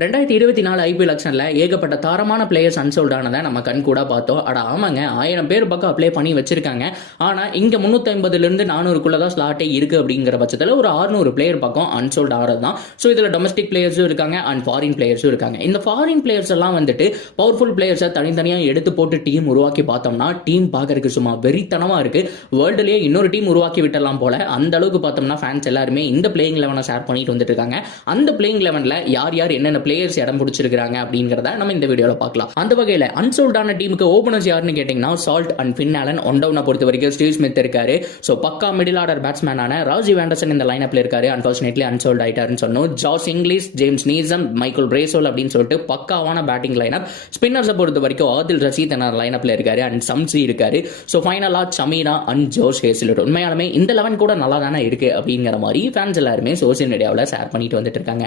2024 IPL எலெக்ஷன்ல ஏகப்பட்ட தாரமான players unsold ஆனதை நம்ம கண் கூட பார்த்தோம். ஆமாங்க, 1000 பேர் பக்கம் அப்ளை பண்ணி வச்சிருக்காங்க. ஆனா இங்க 350 இருந்து 400 தான் ஸ்லாட்டே இருக்கு. அப்படிங்கிற பட்சத்தில் ஒரு 600 பிளேயர் பக்கம் அன்சோல்ட் ஆறது தான். ஸோ இதுல டொமஸ்டிக் பிளேயர்ஸும் இருக்காங்க அண்ட் ஃபாரின் பிளேயர்ஸும் இருக்காங்க. இந்த ஃபாரின் பிளேயர்ஸ் எல்லாம் வந்துட்டு பவர்ஃபுல் பிளேயர்ஸை தனித்தனியாக எடுத்து போட்டு டீம் உருவாக்கி பார்த்தோம்னா டீம் பார்க்கறதுக்கு சும்மா வெறித்தனமா இருக்கு. வேர்ல்டுலேயே இன்னொரு டீம் உருவாக்கி விட்டலாம் போல. அந்த அளவுக்கு பார்த்தோம்னா ஃபேன்ஸ் எல்லாருமே இந்த பிளேயிங் லெவனை ஷேர் பண்ணிட்டு வந்துட்டு இருக்காங்க. அந்த பிளேயிங் லெவன்ல யார் யார் என்னென்ன பிளேயர்ஸ் இடம் பிடிச்சிருக்காங்க அப்படிங்கறத நம்ம இந்த வீடியோல பார்க்கலாம். அந்த வகையில அன்சோல்டான டீமுக்கு ஓபனர்ஸ் யாருன்னு கேட்டீங்கன்னா Salt and Finn Allen. One டவுனை பொறுத்த வரைக்கும் ஸ்டீவ் ஸ்மித் இருக்காரு. ஸோ பக்கா மிடில் ஆர்டர் பேட்ஸ்மேனான ராஜீவ் ஆண்டர்சன் இந்த லைனப்ல இருக்காரு. அன்பார்ச்சுனேட்லி அன்சோல்ட் ஆயிட்டாருன்னு சொன்னோம். Josh Inglis, James Neesham, Michael Bracewell அப்படின்னு சொல்லிட்டு பக்காவான பேட்டிங் லைனப். ஸ்பின்னர்ஸை பொறுத்த வரைக்கும் ஆதில் ரஷீத் லைனப்ல இருக்காரு அண்ட் சம்சி இருக்காரு. ஸோ ஃபைனலா சமீரா அண்ட் ஜோஷ் ஹேசிலட். உண்மையாலுமே இந்த 11 கூட நல்லா தானே இருக்கு அப்படிங்கிற மாதிரி ஃபேன்ஸ் எல்லாருமே சோசியல் மீடியாவில் ஷேர் பண்ணிட்டு வந்துட்டு இருக்காங்க.